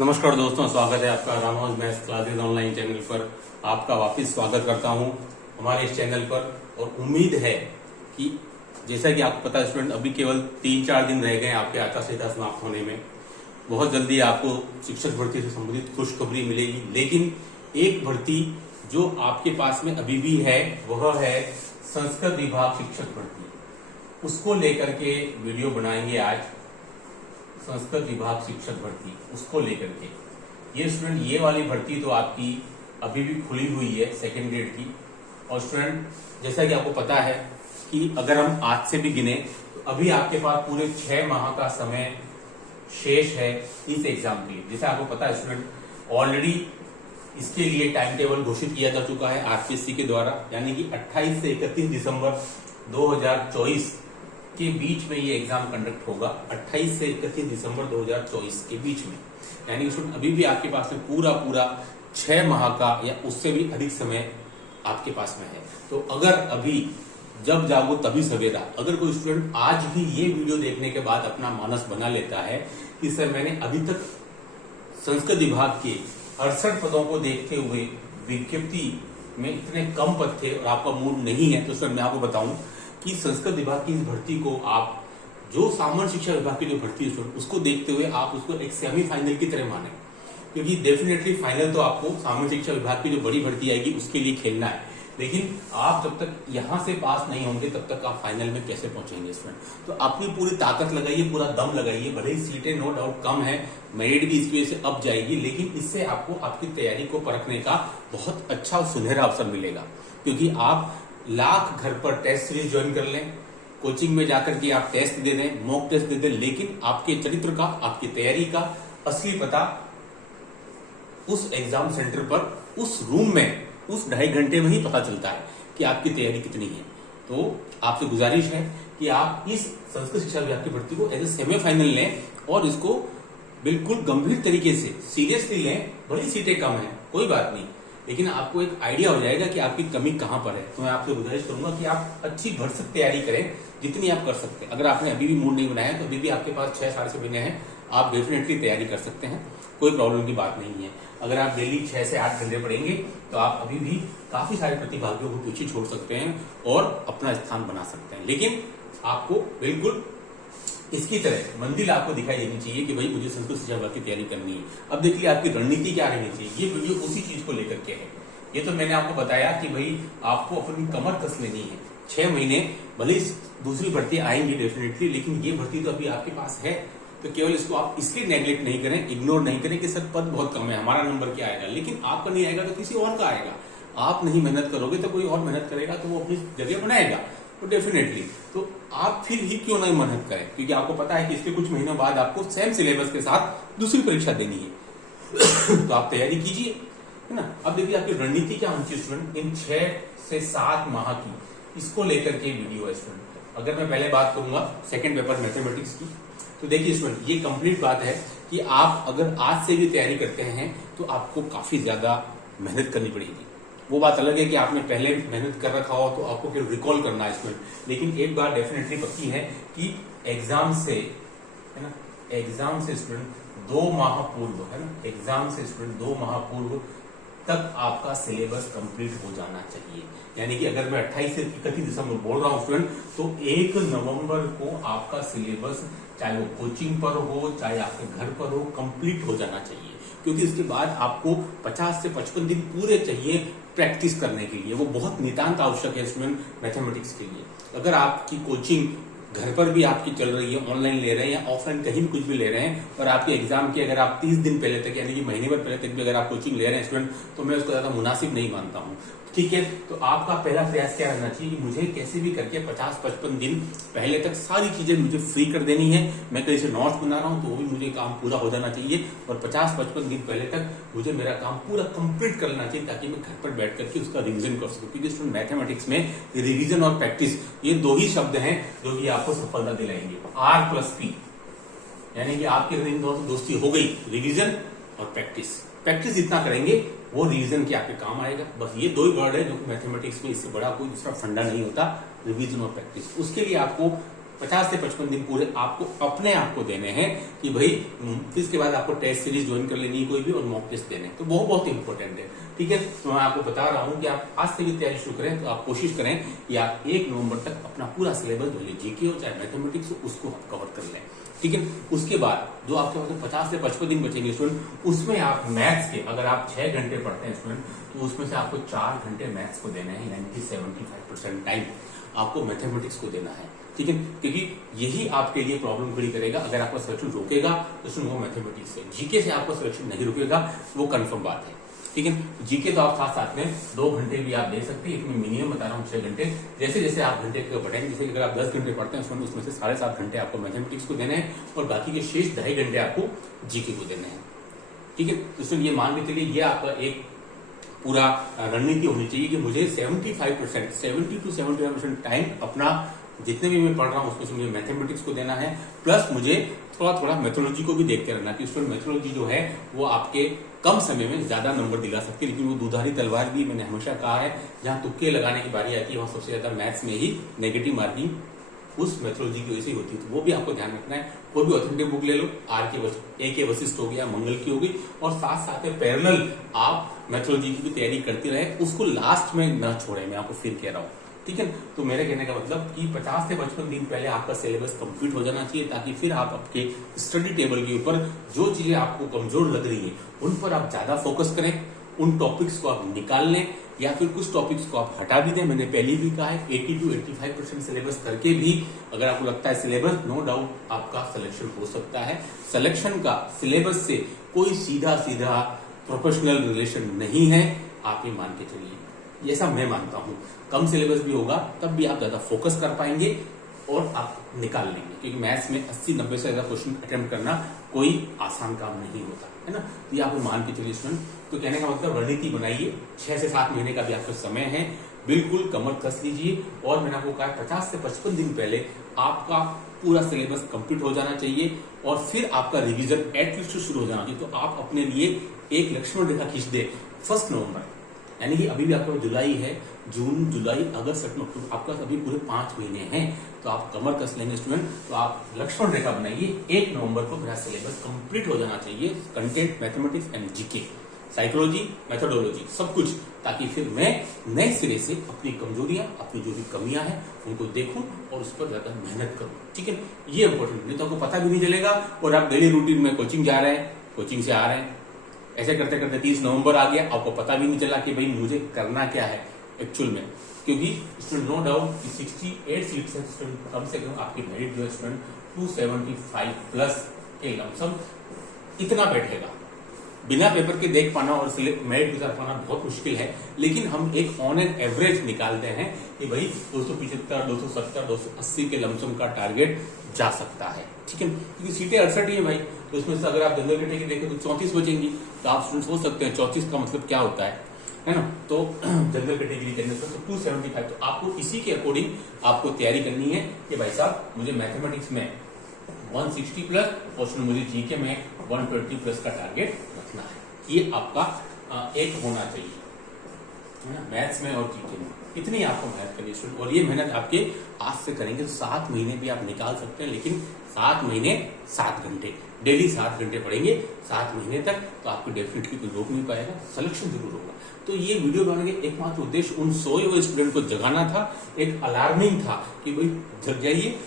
नमस्कार दोस्तों, स्वागत है आपका Ramanuj maths classes online channel पर। आपका वापस स्वागत करता हूं हमारे इस चैनल पर। और उम्मीद है कि जैसा कि आपको पता है स्टूडेंट, अभी केवल 3-4 दिन रह गए आपके आचार संहिता समाप्त होने में। बहुत जल्दी आपको शिक्षक भर्ती से संबंधित खुशखबरी मिलेगी। लेकिन एक भर्ती जो आपके पास में अभी भी है वह है संस्कृत विभाग शिक्षक भर्ती। उसको लेकर के वीडियो बनाएंगे आज। संस्कृत विभाग शिक्षक भर्ती उसको लेकर के ये स्टूडेंट, ये वाली भर्ती तो आपकी अभी भी खुली हुई है सेकेंड ग्रेड की। और स्टूडेंट, जैसा कि आपको पता है कि अगर हम आज से भी गिने तो अभी आपके पास पूरे 6 माह का समय शेष है इस एग्जाम के लिए। जैसा आपको पता है स्टूडेंट, ऑलरेडी इसके लिए टाइम टेबल घोषित किया जा चुका है आरपीएससी के द्वारा, यानी कि 28 से 31 दिसंबर 2024 के बीच में ये एग्जाम कंडक्ट होगा। 28 से 31 दिसंबर 2024 के बीच में, यानी कि अभी भी आपके पास में पूरा 6 माह का या उससे भी अधिक समय आपके पास में है। तो अगर अभी जब जागो तभी सवेरा, अगर कोई स्टूडेंट आज भी ये वीडियो देखने के बाद अपना मानस बना लेता है कि सर मैंने अभी तक संस्कृत विभाग के 68 पदों को देखते हुए विज्ञप्ति में इतने कम पद थे और आपका मूड नहीं है, तो सर मैं आपको बताऊं कि संस्कृत विभाग की इस भर्ती को आप जो सामान्य शिक्षा विभाग की जो भर्ती है उसको देखते हुए आप उसको एक सेमीफाइनल की तरह माने। क्योंकि डेफिनेटली फाइनल तो आपको सामान्य शिक्षा विभाग की जो बड़ी भर्ती आएगी उसके लिए खेलना है। लेकिन आप जब तक यहां से पास नहीं होंगे तब तक आप फाइनल में कैसे पहुंचेंगे स्टूडेंट। तो अपनी पूरी ताकत लगाइए, पूरा दम लगाइए। भले ही सीटें नो डाउट कम है, मेरिट भी इसकी वजह से अब जाएगी, लेकिन इससे आपको आपकी तैयारी को परखने का बहुत अच्छा और सुनहरा अवसर मिलेगा। क्योंकि आप लाख घर पर टेस्ट सीरीज ज्वाइन कर लें, कोचिंग में जाकर के आप टेस्ट दे दें, मॉक टेस्ट दे दें, लेकिन आपके चरित्र का, आपकी तैयारी का असली पता उस एग्जाम सेंटर पर, उस रूम में, उस 2.5 घंटे में ही पता चलता है कि आपकी तैयारी कितनी है। तो आपसे गुजारिश है कि आप इस संस्कृत शिक्षा विभाग की भर्ती को एज ए सेमीफाइनल लें और इसको बिल्कुल गंभीर तरीके से सीरियसली लें। भले सीटें कम है, कोई बात नहीं, लेकिन आपको एक आइडिया हो जाएगा कि आपकी कमी कहां पर है। तो मैं आपसे गुजारिश करूंगा कि आप अच्छी भरसक तैयारी करें जितनी आप कर सकते हैं। अगर आपने अभी भी मूड नहीं बनाया तो अभी भी आपके पास 6-6.5 महीने हैं, आप डेफिनेटली तैयारी कर सकते हैं, कोई प्रॉब्लम की बात नहीं है। अगर आप डेली 6 से 8 घंटे पढ़ेंगे तो आप अभी भी काफी सारे प्रतिभागियों को पीछे छोड़ सकते हैं और अपना स्थान बना सकते हैं। लेकिन आपको बिल्कुल इसकी तरह मंजिल आपको दिखाई देनी चाहिए कि भाई मुझे संस्कृत शिक्षा विभाग की तैयारी करनी है। अब देखिए आपकी रणनीति क्या रहनी चाहिए, ये वीडियो उसी चीज को लेकर के है। ये तो मैंने आपको बताया कि भाई आपको अपनी कमर कस लेनी है। 6 महीने भले दूसरी भर्ती आएंगी डेफिनेटली, लेकिन ये भर्ती तो अभी आपके पास है। तो केवल इसको आप इसलिए नेग्लेक्ट नहीं करें, इग्नोर नहीं करें कि सर पद बहुत कम है, हमारा नंबर क्या आएगा। लेकिन आपका नहीं आएगा तो किसी और का आएगा। आप नहीं मेहनत करोगे तो कोई और मेहनत करेगा, तो वो अपनी जगह बनाएगा। तो डेफिनेटली तो आप फिर ही क्यों नहीं मेहनत करें, क्योंकि आपको पता है कि इसके कुछ महीनों बाद आपको सेम सिलेबस के साथ दूसरी परीक्षा देनी है। तो आप तैयारी कीजिए, है ना। अब देखिए आपकी रणनीति क्या होनी चाहिए स्टूडेंट इन 6 से 7 माह की, इसको लेकर के वीडियो है स्टूडेंट। अगर मैं पहले बात करूंगा सेकंड पेपर मैथमेटिक्स की, तो देखिए स्टूडेंट ये कंप्लीट बात है कि आप अगर आज से भी तैयारी करते हैं तो आपको काफी ज्यादा मेहनत करनी पड़ेगी। वो बात अलग है कि आपने पहले मेहनत कर रखा हो तो आपको फिर रिकॉल करना है स्टूडेंट। लेकिन एक बात डेफिनेटली पक्की है कि एग्जाम से, है ना, एग्जाम से स्टूडेंट 2 माह पूर्व, है ना, एग्जाम से स्टूडेंट 2 माह पूर्व तक आपका सिलेबस कंप्लीट हो जाना चाहिए। यानी कि अगर मैं 28 से 31 दिसंबर बोल रहा हूं स्टूडेंट, तो 1 नवंबर को आपका सिलेबस, चाहे वो कोचिंग पर हो चाहे आपके घर पर हो, कंप्लीट हो जाना चाहिए। क्योंकि इसके बाद आपको 50 से 55 दिन पूरे चाहिए प्रैक्टिस करने के लिए। वो बहुत नितांत आवश्यक है स्टूडेंट मैथमेटिक्स के लिए। अगर आपकी कोचिंग घर पर भी आपकी चल रही है, ऑनलाइन ले रहे हैं या ऑफलाइन कहीं भी कुछ भी ले रहे हैं, और आपके एग्जाम की अगर आप 30 दिन पहले तक, यानी कि महीने भर पहले तक भी अगर आप कोचिंग ले रहे हैं स्टूडेंट, तो मैं उसको ज्यादा मुनासिब नहीं मानता हूं। ठीक है, तो आपका पहला प्रयास क्या रहना चाहिए कि मुझे कैसे भी करके 50-55 दिन पहले तक सारी चीजें मुझे फ्री कर देनी है। मैं कहीं से नोट्स बना रहा हूं तो वो भी मुझे काम पूरा हो जाना चाहिए, और 50-55 दिन पहले तक मुझे मेरा काम पूरा कंप्लीट कर लेना चाहिए, ताकि मैं घर पर बैठ करके उसका रिविजन कर सकूं। क्योंकि स्टूडेंट मैथमेटिक्स में रिविजन और प्रैक्टिस ये 2 ही शब्द हैं जो कि आपको सफलता दिलाएंगे। R+P, यानी कि आपके इन दोनों दोस्ती हो गई, रिविजन और प्रैक्टिस। प्रैक्टिस जितना करेंगे वो रिवीजन के आपके काम आएगा। बस ये 2 ही वर्ड है जो कि मैथमेटिक्स में, इससे बड़ा कोई दूसरा फंडा नहीं होता, रिवीजन और प्रैक्टिस। उसके लिए आपको 50 से 55 दिन पूरे आपको अपने आप को देने हैं कि भाई इसके बाद आपको टेस्ट सीरीज ज्वाइन कर लेनी है कोई भी और मॉक टेस्ट देने हैं, तो वो बहुत इंपॉर्टेंट है। ठीक है, तो मैं आपको बता रहा हूं कि आप आज से भी तैयारी शुरू करें, तो आप कोशिश करें कि आप 1 नवंबर तक अपना पूरा सिलेबस जो जीके हो चाहे मैथमेटिक्स हो उसको आप कवर कर लें। ठीक है, उसके बाद जो आपके पास 50 से 55 दिन बचेंगे स्टूडेंट, उसमें आप मैथ्स के अगर आप 6 घंटे पढ़ते हैं स्टूडेंट, तो उसमें से आपको 4 घंटे मैथ्स को देना है, यानी कि 75% टाइम आपको मैथमेटिक्स को देना है। ठीक है, क्योंकि यही आपके लिए प्रॉब्लम खड़ी करेगा। अगर आपका सिलेक्शन रोकेगा तो सुनो मैथमेटिक्स से, जीके से आपका सिलेक्शन नहीं रुकेगा, वो कंफर्म बात है। ठीक है, जीके तो आप साथ साथ में 2 घंटे भी आप दे सकते हैं, इसमें मिनिमम बता रहा हूँ 6 घंटे। जैसे जैसे आप घंटे बढ़ेंगे, जैसे अगर आप 10 घंटे पढ़ते हैं उसमें से 7.5 घंटे आपको मैथमेटिक्स को देने हैं और बाकी के शेष 2.5 घंटे आपको जीके को देने हैं। ठीक है, तो इसलिए ये मान के चलिए ये आपका एक पूरा रणनीति होनी चाहिए कि मुझे 75% 70 to 75% टाइम अपना जितने भी मैं पढ़ रहा हूँ उसमें से मुझे मैथमेटिक्स को देना है, प्लस मुझे थोड़ा थोड़ा मेथोलॉजी को भी देखते रहना कि उसमें मेथोलॉजी जो है वो आपके कम समय में ज्यादा नंबर दिला सकती है, लेकिन वो दुधारी तलवार भी मैंने हमेशा कहा है, जहां तुक्के लगाने की बारी आती है वहां सबसे ज्यादा मैथ्स में ही नेगेटिव मार्किंग उस मेथोलॉजी की वजह से होती है। तो वो भी आपको ध्यान रखना है। कोई भी ऑथेंटिक बुक ले लो, ए के वशिष्ठ हो गया, मंगल की हो गई, और साथ साथ में पैरेलल आप मेथोलॉजी की भी तैयारी करते रहे, उसको लास्ट में न छोड़े, मैं आपको फिर कह रहा हूँ। ठीक है, तो मेरे कहने का मतलब कि 50 से 55 दिन पहले आपका सिलेबस कंप्लीट हो जाना चाहिए, ताकि फिर आप आपके स्टडी टेबल के ऊपर जो चीजें आपको कमजोर लग रही है उन पर आप ज्यादा फोकस करें, उन टॉपिक्स को आप निकाल लें या फिर कुछ टॉपिक्स को आप हटा भी दें। मैंने पहले भी कहा है 80 to 85% सिलेबस करके भी अगर आपको लगता है सिलेबस, नो डाउट आपका सिलेक्शन हो सकता है। सिलेक्शन का सिलेबस से कोई सीधा सीधा प्रोफेशनल रिलेशन नहीं है, आप ये मान के चलिए, ऐसा मैं मानता हूं। कम सिलेबस भी होगा तब भी आप ज्यादा फोकस कर पाएंगे और आप निकाल लेंगे, क्योंकि मैथ्स में 80-90 से ज्यादा क्वेश्चन अटेम्प्ट करना कोई आसान काम नहीं होता है ना। तो ये आप मान के चलिए स्टूडेंट, तो कहने का मतलब रणनीति बनाइए, 6 से 7 महीने का भी आपका समय है, बिल्कुल कमर कस लीजिए। और मैंने आपको कहा 50 से 55 दिन पहले आपका पूरा सिलेबस कंप्लीट हो जाना चाहिए और फिर आपका रिवीजन एटलीस्ट शुरू हो जाना चाहिए। तो आप अपने लिए एक लक्ष्मण रेखा खींच दे 1 नवंबर, यानी कि अभी भी आपका जुलाई है, जून जुलाई अगस्त सितंबर अक्टूबर, आपका अभी पूरे 5 महीने हैं, तो आप कमर कस लेंगे स्टूडेंट। तो आप लक्ष्मण रेखा बनाइए, 1 नवंबर को मेरा सिलेबस कंप्लीट हो जाना चाहिए, content, mathematics and GK, psychology, methodology, सब कुछ, ताकि फिर मैं नए सिरे से अपनी कमजोरियां, अपनी जो भी कमियां हैं उनको देखूं और उस पर ज्यादा मेहनत करूं। ठीक है, ये इंपॉर्टेंट, नहीं तो आपको पता भी नहीं चलेगा और आप डेली रूटीन में कोचिंग जा रहे हैं, कोचिंग से आ रहे हैं, ऐसे करते करते 30 नवंबर आ गया, आपको पता भी नहीं चला कि भाई मुझे करना क्या है एक्चुअल में, क्योंकि स्टूडेंट नो डाउट 68 सीट्स है स्टूडेंट, कम से कम आपकी मेरिट जो है स्टूडेंट 275 प्लस के लमसम इतना बैठेगा। बिना पेपर के देख पाना और मेरिट गुजार पाना बहुत मुश्किल है, लेकिन हम एक ऑन एन एवरेज निकालते हैं कि भाई 275, 270, 280 के लमसम का टारगेट जा सकता है। ठीक है, क्योंकि सीटें 68 ही है भाई, तो उसमें से अगर आप जनरल कैटेगरी देखें तो 34 बचेंगी, तो आप स्टूडेंट सोच सकते हैं 34 का मतलब क्या होता है ना। तो जनरल कैटेगरी के अंदर तो 275, तो आपको इसी के अकॉर्डिंग आपको तैयारी करनी है कि भाई साहब मुझे मैथमेटिक्स में 160 प्लस और मुझे जीके में 120 प्लस का टारगेट रखना है। ये आपका एक होना चाहिए, है ना, मैथ्स में और जीके में इतनी आपको मेहनत करनी है। और ये मेहनत आपके आज से करेंगे तो 7 महीने भी आप निकाल सकते हैं, लेकिन 7 महीने 7 घंटे डेली 7 घंटे पढ़ेंगे 7 महीने तक, तो आपको डेफिनेटली कोई रोक नहीं पाएगा, सिलेक्शन जरूर होगा। तो ये वीडियो बनाने के एकमात्र उद्देश्य उन सोए हुए स्टूडेंट को जगाना था, एक अलार्मिंग था कि भाई जग जाइए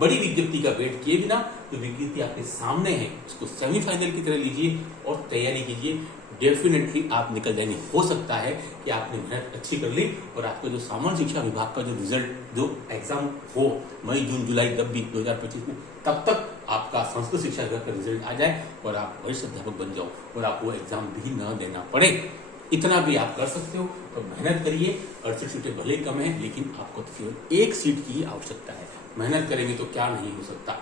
बड़ी विज्ञप्ति का वेट किए बिना जो विज्ञप्ति आपके सामने है उसको सेमीफाइनल की तरह लीजिए और तैयारी कीजिए, डेफिनेटली आप निकल जाएंगे। हो सकता है कि आपने मेहनत अच्छी कर ली और आपका जो सामान्य शिक्षा विभाग का जो रिजल्ट जो एग्जाम हो मई जून जुलाई तब भी 2025 में, तब तक आपका संस्कृत शिक्षा विभाग का रिजल्ट आ जाए और आप वरिष्ठ अध्यापक बन जाओ और आपको एग्जाम भी न देना पड़े, इतना भी आप कर सकते हो। तो मेहनत करिए, 68 सीटें भले ही कम है, लेकिन आपको तो केवल 1 सीट की आवश्यकता है। मेहनत करेंगे तो क्या नहीं हो सकता,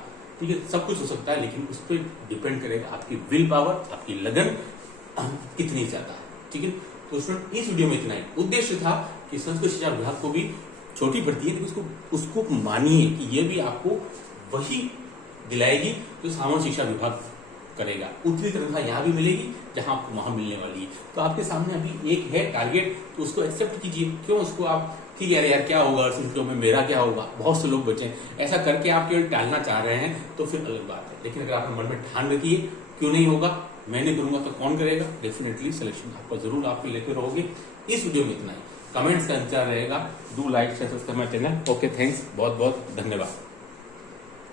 ठीक है, सब कुछ हो सकता है, लेकिन उस पर डिपेंड करेगा आपकी विल पावर, आपकी लगन कितनी ज्यादा है। ठीक है, तो स्टूडेंट इस वीडियो में इतना ही उद्देश्य था कि संस्कृत शिक्षा विभाग को भी छोटी पड़ती है, लेकिन उसको मानिए कि ये भी आपको वही दिलाएगी जो सामान्य शिक्षा विभाग करेगा, उतनी तनख्वाह यहाँ भी मिलेगी जहां आपको वहां मिलने वाली है। तो आपके सामने अभी एक है टारगेट, तो उसको एक्सेप्ट कीजिए। क्यों उसको आप ठीक है यार क्या होगा सिर्फ में, मेरा क्या होगा, बहुत से लोग बचे हैं, ऐसा करके आप केवल टालना चाह रहे हैं तो फिर अलग बात है। लेकिन अगर आपने मन में ठान रखी है क्यों नहीं होगा, मैं नहीं करूंगा तो कौन करेगा, डेफिनेटली सिलेक्शन आपका जरूर आपके लेकर रहोगे। इस वीडियो में इतना ही, कमेंट्स का इंतजार रहेगा। Do like share subscribe my channel. Okay thanks, बहुत बहुत धन्यवाद।